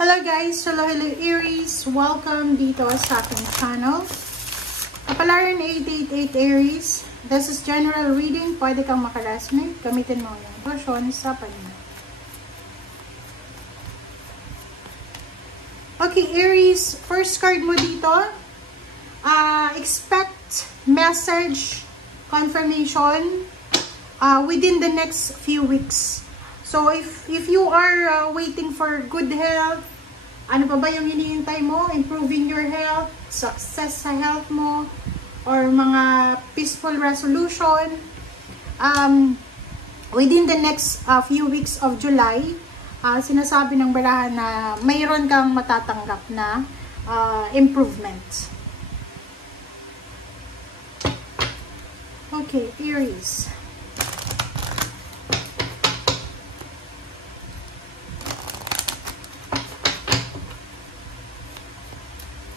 Hello guys! Hello Aries! Welcome dito sa aking channel. Kapalaran 888 Aries. This is general reading. Pwede kang makaresonate. Gamitin mo yung portion sa panina. Okay, Aries. First card mo dito. Expect message confirmation within the next few weeks. So, if you are waiting for good health, ano pa ba yung hinihintay mo? Improving your health, success sa health mo, or mga peaceful resolution, within the next few weeks of July, sinasabi ng barahan na mayroon kang matatanggap na improvement. Okay, Aries.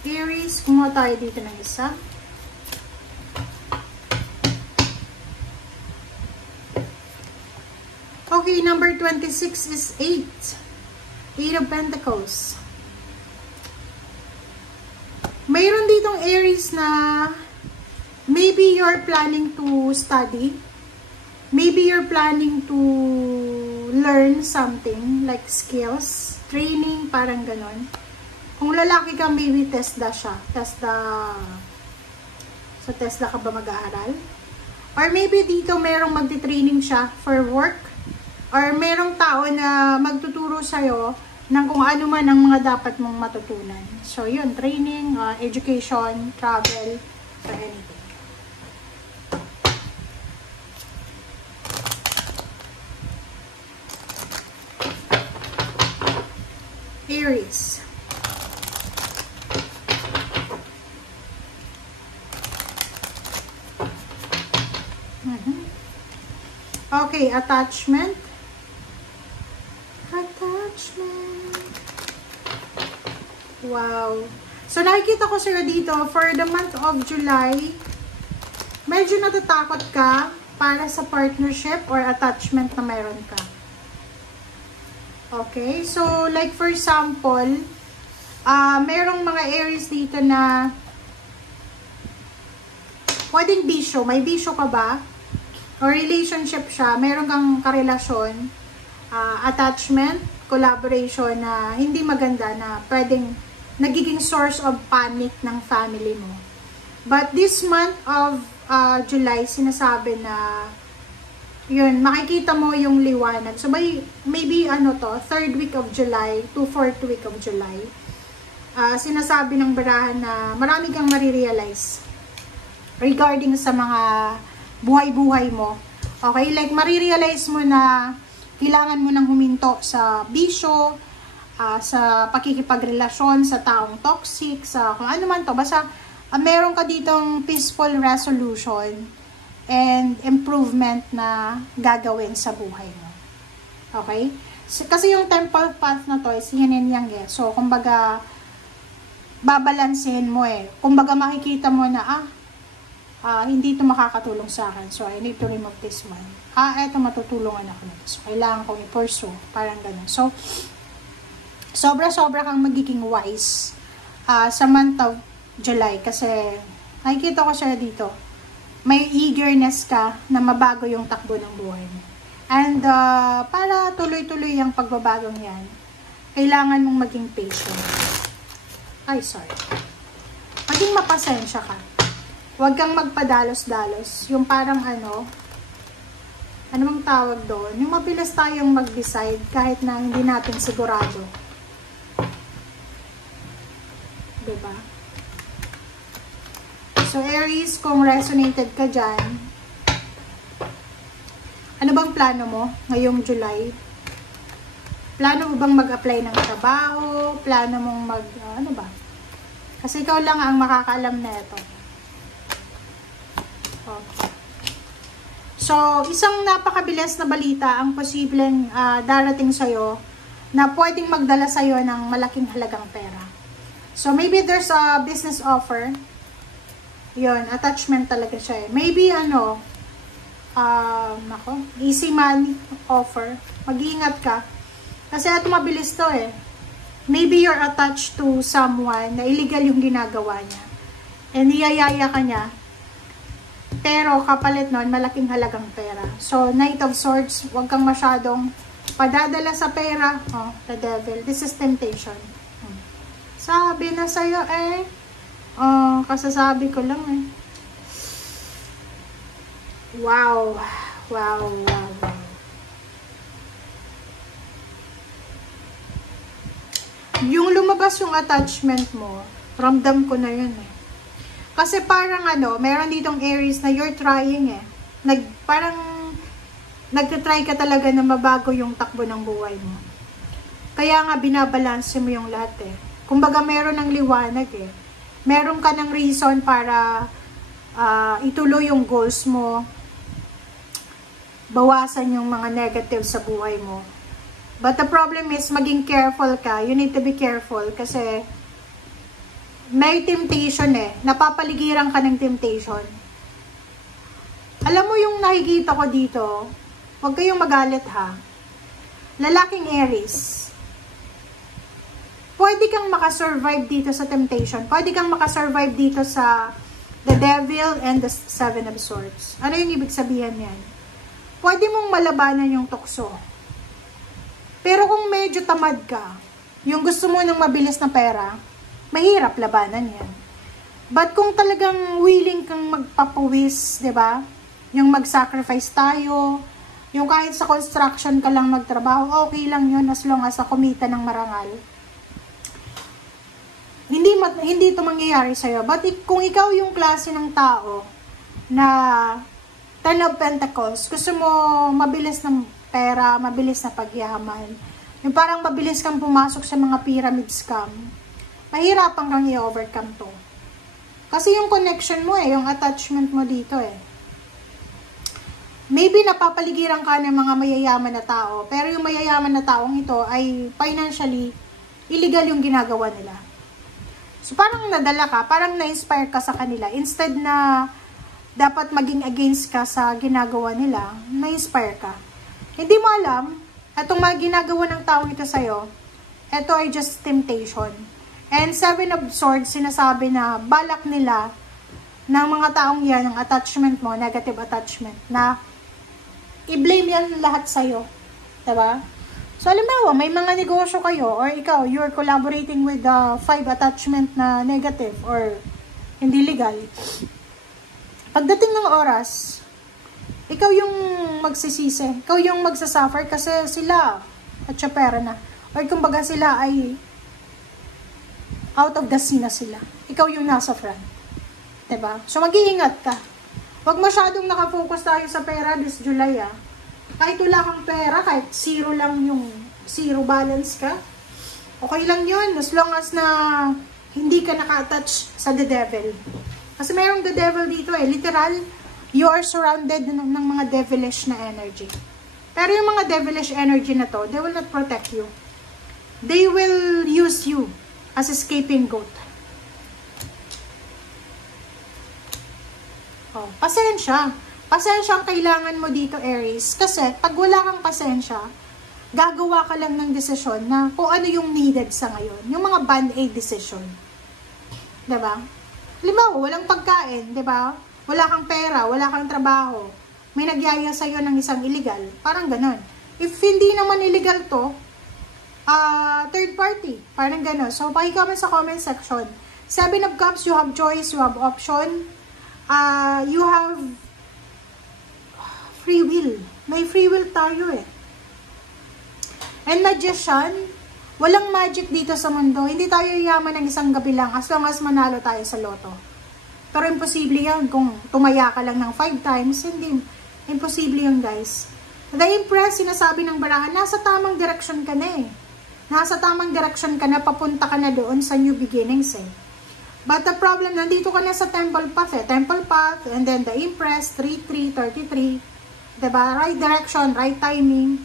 Aries, kumuha tayo dito ng isa. Okay, number 26 is 8. 8 of Pentacles. Mayroon ditong Aries na maybe you're planning to study. Maybe you're planning to learn something like skills, training, parang ganon. Kung lalaki ka, maybe TESDA siya. So, TESDA ka ba mag-aaral? Or maybe dito merong magti-training siya for work. Or merong tao na magtuturo sa'yo ng kung ano man ang mga dapat mong matutunan. So, yun. Training, education, travel, or anything. Aries. Okay, attachment. Wow. So, nakikita ko sa'yo dito, for the month of July, medyo natatakot ka para sa partnership or attachment na mayroon ka. Okay, so, like for example, mayroong mga Aries dito na pwedeng bisyo. May bisyo ka ba? O relationship siya, meron kang karelasyon, attachment, collaboration na hindi maganda na pwedeng nagiging source of panic ng family mo. But this month of July, sinasabi na yun, makikita mo yung liwanag. So maybe ano to, 3rd week of July to 4th week of July. Sinasabi ng barahan na marami kang marirealize regarding sa mga buhay-buhay mo. Okay? Like, marirealize mo na kailangan mo nang huminto sa bisyo, sa pakikipagrelasyon, sa taong toxic, sa kung ano man to. Basta, meron ka ditong peaceful resolution and improvement na gagawin sa buhay mo. Okay? So, kasi yung temple path na to is yin and yang eh. So, kumbaga, babalansin mo eh. Kumbaga, makikita mo na, hindi ito makakatulong sa akin. So, I need to remove this one. Eto matutulungan ako nito. So, kailangan kong i-pursue. Parang ganun. So, sobra-sobra kang magiging wise sa month of July. Kasi, nakikita ko siya dito. May eagerness ka na mabago yung takbo ng buhay mo. And, para tuloy-tuloy yung pagbabagong yan, kailangan mong maging patient. Ay, sorry. Maging mapasensya ka. Huwag kang magpadalos-dalos. Yung parang ano bang tawag doon? Yung mabilis tayong mag-decide kahit na hindi natin sigurado. Diba? So, Aries, kung resonated ka dyan, ano bang plano mo ngayong July? Plano mo bang mag-apply ng trabaho? Plano mong ano ba? Kasi ikaw lang ang makakaalam na ito. Okay. So, isang napakabilis na balita ang posibleng darating sa'yo na pwedeng magdala sa'yo ng malaking halagang pera. So, maybe there's a business offer. Yun, attachment talaga siya eh. Maybe easy money offer. Mag-iingat ka. Kasi ito mabilis to eh. maybe you're attached to someone na illegal yung ginagawa niya. And niyayaya ka niya. Pero kapalit nun, malaking halagang pera. So, Knight of Swords, huwag kang masyadong padadala sa pera. Oh, the devil. This is temptation. Sabi na sa'yo eh. Oh, kasasabi ko lang eh. Wow. Wow, wow, wow. Yung lumabas yung attachment mo, ramdam ko na yun eh. Kasi parang ano, meron ditong Aries na you're trying eh. Parang nagtitry ka talaga na mabago yung takbo ng buhay mo. Kaya nga binabalanse mo yung lahat eh. Kumbaga meron ng liwanag eh. Meron ka ng reason para ituloy yung goals mo. Bawasan yung mga negative sa buhay mo. But the problem is, maging careful ka. You need to be careful kasi may temptation eh. Napapaligiran ka ng temptation. Alam mo yung nakikita ko dito, huwag kayong magalit ha. Lalaking Aries. Pwede kang makasurvive dito sa temptation. Pwede kang makasurvive dito sa the Devil and the Seven of Swords. Ano yung ibig sabihin yan? Pwede mong malabanan yung tukso. Pero kung medyo tamad ka, yung gusto mo ng mabilis na pera, mahirap labanan yan. But kung talagang willing kang magpapawis, 'di ba? Yung mag-sacrifice tayo, yung kahit sa construction ka lang magtrabaho, okay lang yun as long as kumita ng marangal. Hindi ito mangyayari sa'yo. But kung ikaw yung klase ng tao na Ten of Pentacles, gusto mo mabilis ng pera, mabilis na pagyaman, yung parang mabilis kang pumasok sa mga pyramid scam, mahirapan kang i-overcome to. Kasi yung connection mo yung attachment mo dito Maybe napapaligiran ka ng mga mayayaman na tao, pero yung mayayaman na taong ito ay financially illegal yung ginagawa nila. So parang nadala ka, parang na-inspire ka sa kanila. Instead na dapat maging against ka sa ginagawa nila, na-inspire ka. Hindi mo alam, itong mga ginagawa ng taong ito sa'yo, ito ay just temptation. And Seven of Swords, sinasabi na balak nila ng mga taong yan, ang attachment mo, negative attachment, na i-blame yan lahat sa'yo. Diba? So, halimbawa, may mga negosyo kayo, or ikaw, you're collaborating with the 5 attachment na negative, or hindi legal. Pagdating ng oras, ikaw yung magsisisi, ikaw yung magsasuffer kasi sila, at siya pera na. Or kumbaga sila ay out of the scene na sila. Ikaw yung nasa front. Diba? So, mag-iingat ka. Huwag masyadong nakafocus tayo sa pera this July, Kahit wala kang pera, kahit zero lang yung zero balance ka, okay lang yun. As long as na hindi ka naka-attach sa the devil. Kasi mayroong the devil dito literal, you are surrounded ng mga devilish na energy. Pero yung mga devilish energy na to, they will not protect you. They will use you as a scapegoat. Oh, pasensya. Pasensya ang kailangan mo dito, Aries. Kasi pag wala kang pasensya, gagawa ka lang ng desisyon na kung ano yung needed sa ngayon. Yung mga band-aid decision. Diba? Halimbawa, walang pagkain, diba? Wala kang pera, wala kang trabaho. May nagyaya sa'yo ng isang illegal. Parang ganon. If hindi naman illegal to, third party. Parang ganon. So, paki-comment sa comment section. Seven of Cups, you have choice, you have option. You have free will. May free will tayo And Magician, walang magic dito sa mundo. Hindi tayo yaman ng isang gabi lang as long as manalo tayo sa loto. Pero imposible yan kung tumaya ka lang ng 5 times. Hindi. Imposible yun, guys. The Empress, sinasabi ng barahan, nasa tamang direction ka na Nasa tamang direction ka na, papunta ka na doon sa new beginnings But the problem, nandito ka na sa Temple Path Temple Path, and then the Empress, 3-3, 33. Diba? Right direction, right timing.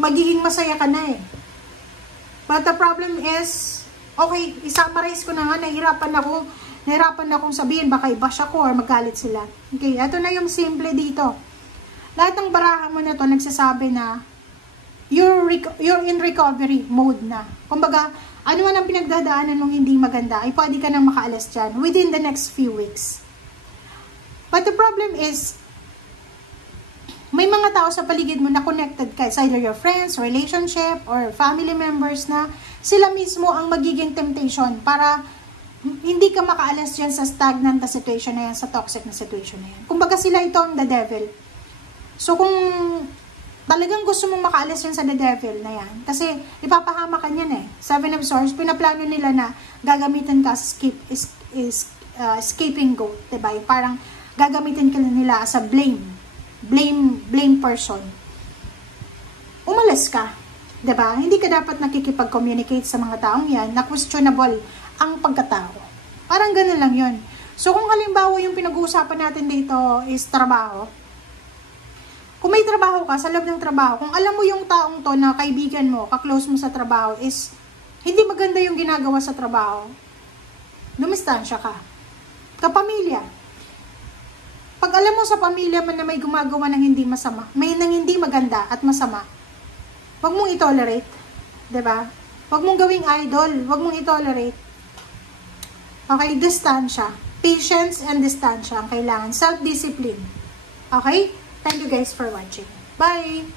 Magiging masaya ka na But the problem is, okay, isummarize ko na nga, nahirapan akong sabihin, baka i-bash ako or magalit sila. Okay, ito na yung simple dito. Lahat ng barahan mo na to nagsasabi na, you're in recovery mode na. Kumbaga, ano man ang pinagdadaanan mong hindi maganda, ay pwede ka nang makaalis dyan within the next few weeks. But the problem is, may mga tao sa paligid mo na connected ka, it's either your friends, relationship, or family members na sila mismo ang magiging temptation para hindi ka makaalis dyan sa stagnant na situation na yan, sa toxic na situation na yan. Kumbaga sila ito ang the devil. So kung talagang gusto mong makaalis yan sa the devil na yan, kasi ipapahama ka niyan eh. Seven of Swords, pinaplano nila na gagamitin ka as escaping goat, diba? Parang gagamitin ka nila as a blame person. Umalis ka, diba? Hindi ka dapat nakikipag-communicate sa mga taong yan na questionable ang pagkatao. Parang ganun lang yun. So kung halimbawa yung pinag-uusapan natin dito is trabaho, kung may trabaho ka, sa loob ng trabaho, kung alam mo yung taong to na kaibigan mo, kaklose mo sa trabaho is hindi maganda yung ginagawa sa trabaho, dumistansya ka. Kapamilya. Pag alam mo sa pamilya man na may gumagawa ng hindi masama, may nang hindi maganda at masama, wag mong i-tolerate. Diba? Wag mong gawing idol. Wag mong i-tolerate. Okay, distansya. Patience and distansya ang kailangan. Self-discipline. Okay? Thank you guys for watching. Bye!